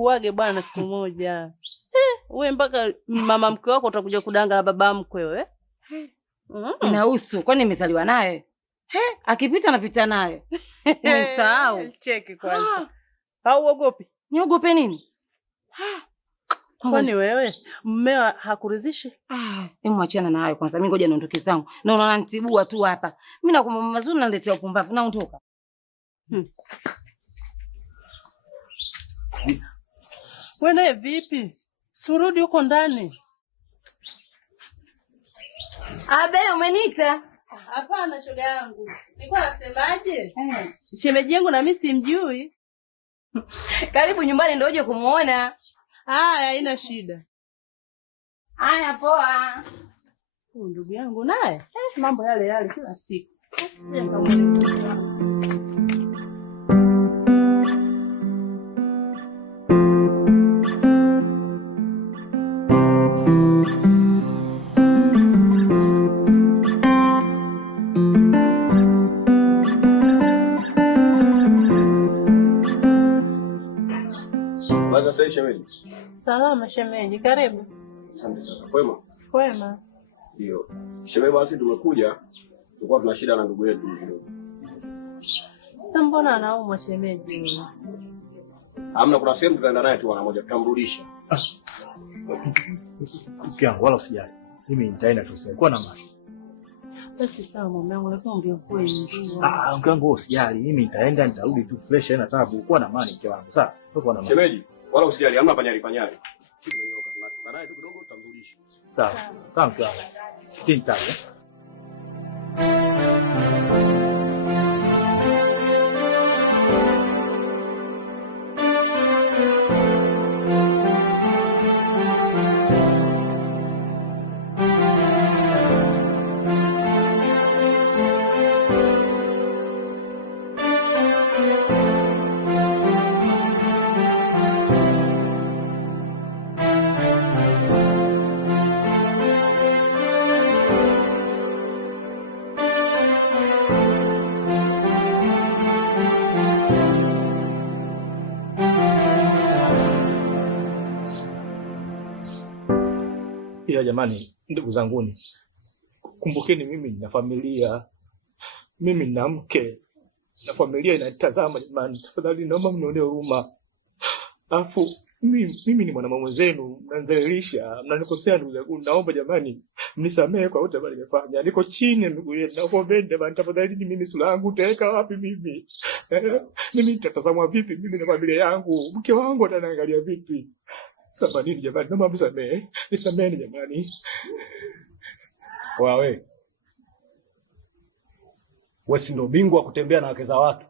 nikuage bwana siku moja. Wewe mpaka mama mkwe wako utakuja kudanga na baba mkwe wewe. Inahusu, kwani nimezaliwa naye? Akipita napita naye. Umesahau. Cheki kwanza. Au uogopi? Niogope nini? Kwani wewe mmea hakuridhishi? Hebu achana na hayo kwanza. Mimi ngoja niondoke zangu. Na unanitibua tu hapa. Mimi na kumama mazuri naletea upumbavu na ondoka. Wewe vipi? Surudi huko ndani. Abe umeniita? Hapana shoga yangu. Nilikuwa nasemaje? Shemeji yangu na mimi simjui. Karibu nyumbani ndio uje kumuona. Haya haina shida. Haya poa. Ndugu yangu naye mambo yale yale kila siku. Sasa shemeji. Salama shemeji, karibu. Asante sana. Kwema? Kwema. Ndio. Shemeji basi tumekuja, tulikuwa tuna shida na ndugu yetu kidogo. Sasa mbona anaumwa shemeji? Hamna, kuna sehemu tutaenda naye tu mara moja tutamrudisha. Ukiangu wala usijali. Mimi nitaenda tu sasa. Kwa na mali. Basi sawa mume wangu, lakini ungekuwa ndio. Ukiangu usijali. Mimi nitaenda nitarudi tu fresh na tabu. Kwa na mali mke wangu. Sawa? Kwa na mali. Shemeji, wala usijali, hamna panyari. Sisi tumenyoka. Tunatoka naye tu kidogo tutamrudisha. Sawa. Sawa mke wangu. Tinta. Ila jamani, ndugu zanguni, kumbukeni mimi nina familia. Mimi nina mke na familia inatazama jamani. Tafadhali naomba mnione huruma. Alafu mimi ni mwanamama mwenzenu, mnanizalilisha, mnanikosea ndugu zangu. Naomba jamani, mnisamehe kwa yote ambayo nimefanya. Niko chini ndugu yenu. Naomba jamani tafadhali, mimi sura yangu utaweka wapi mimi? Mimi nitatazamwa vipi mimi na familia yangu? Mke wangu ataniangalia vipi? Sasa nini jamani, naomba msamehe. Nisameheni jamani. Wewe si ndo bingwa kutembea na wake za watu?